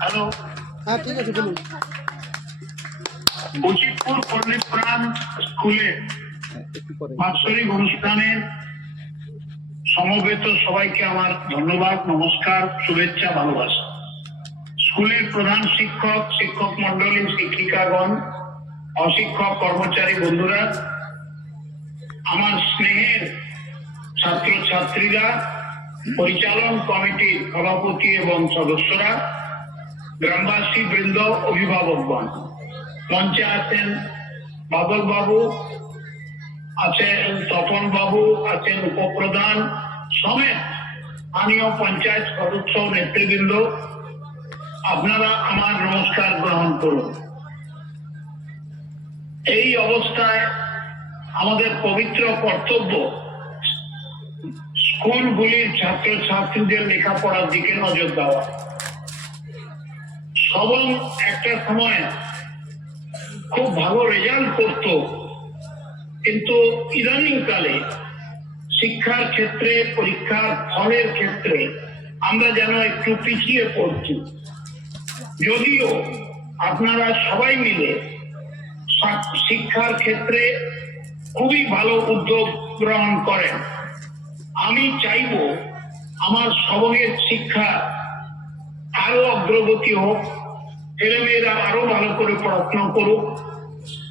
Hello. হ্যাঁ ঠিক আছে বলুন। উচিতপুর পল্লী প্রাণ স্কুলে বাৎসরিক অনুষ্ঠানের সমবেত সবাইকে আমার ধন্যবাদ নমস্কার শুভেচ্ছা ভালোবাসা। স্কুলের প্রধান শিক্ষক শিক্ষক মন্ডলী শিক্ষিকাগণ অশিক্ষক কর্মচারী বন্ধুরা আমার স্নেহের ছাত্র ছাত্রীরা পরিচালন কমিটির সভাপতি এবং সদস্যরা গ্রামবাসী বৃন্দ অভিভাবকগণ মঞ্চে আছেন বাদল বাবু, আছেন তপন বাবু, আছেন উপপ্রধান সমেত স্থানীয় পঞ্চায়েত সদস্য নেতৃবৃন্দ। আপনারা আমার নমস্কার গ্রহণ করুন। এই অবস্থায় আমাদের পবিত্র কর্তব্য স্কুলগুলির ছাত্র ছাত্রীদের লেখাপড়ার দিকে নজর দেওয়া। সবং একটা সময় খুব ভালো রেজাল্ট করতো। কিন্তু ইদানিং কালে শিক্ষার ক্ষেত্রে, পরীক্ষার ফলের ক্ষেত্রে আমরা যেন একটু পিছিয়ে পড়ছি। যদিও আপনারা সবাই মিলে শিক্ষার ক্ষেত্রে খুবই ভালো উদ্যোগ গ্রহণ করেন। আমি চাইব আমার সবঙের শিক্ষা অগ্রগতি হোক ছেলেমেয়েরা আরও ভালো করে পড়াশোনা করুক।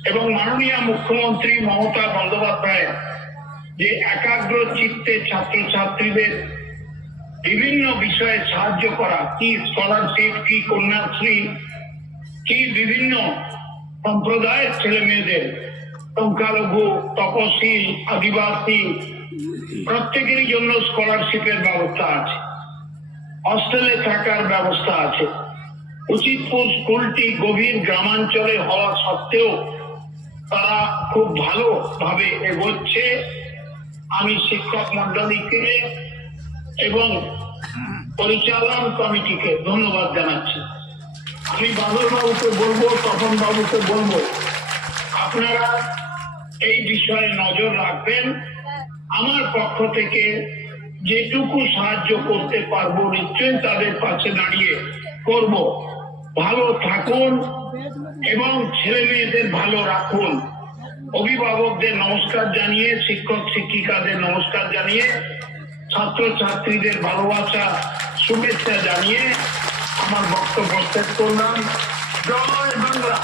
এবং মাননীয় মুখ্যমন্ত্রী মমতা বন্দ্যোপাধ্যায় যে একাগ্র চিত্তে ছাত্রছাত্রীদের বিভিন্ন বিষয়ে সাহায্য করা, কি স্কলারশিপ কি কন্যাশ্রী, কি বিভিন্ন সম্প্রদায়ের ছেলে মেয়েদের সংখ্যালঘু, তপশিল, আদিবাসী, প্রত্যেকেরই জন্য স্কলারশিপের ব্যবস্থা আছে। হস্টেলে থাকার ব্যবস্থা আছে। উচিতপুর স্কুলটি গভীর গ্রামাঞ্চলে হওয়া সত্ত্বেও তারা খুব ভালোভাবে এগোচ্ছে। আমি শিক্ষক মন্ডলীকে এবং পরিচালন কমিটিকে ধন্যবাদ জানাচ্ছি। আমি বাদল বাবুকে বলব তপন বাবুকে বলব, আপনারা এই বিষয়ে নজর রাখবেন। আমার পক্ষ থেকে যেটুকু সাহায্য করতে পারব, নিশ্চয়ই তাদের পাশে দাঁড়িয়ে করব। ভালো থাকুন এবং ছেলে মেয়েদের ভালো রাখুন। অভিভাবকদের নমস্কার জানিয়ে, শিক্ষক, শিক্ষিকাদের নমস্কার জানিয়ে ছাত্র ছাত্রীদের ভালোবাসা, শুভেচ্ছা জানিয়ে আমার বক্তব্য শেষ করলাম। জয় বাংলা।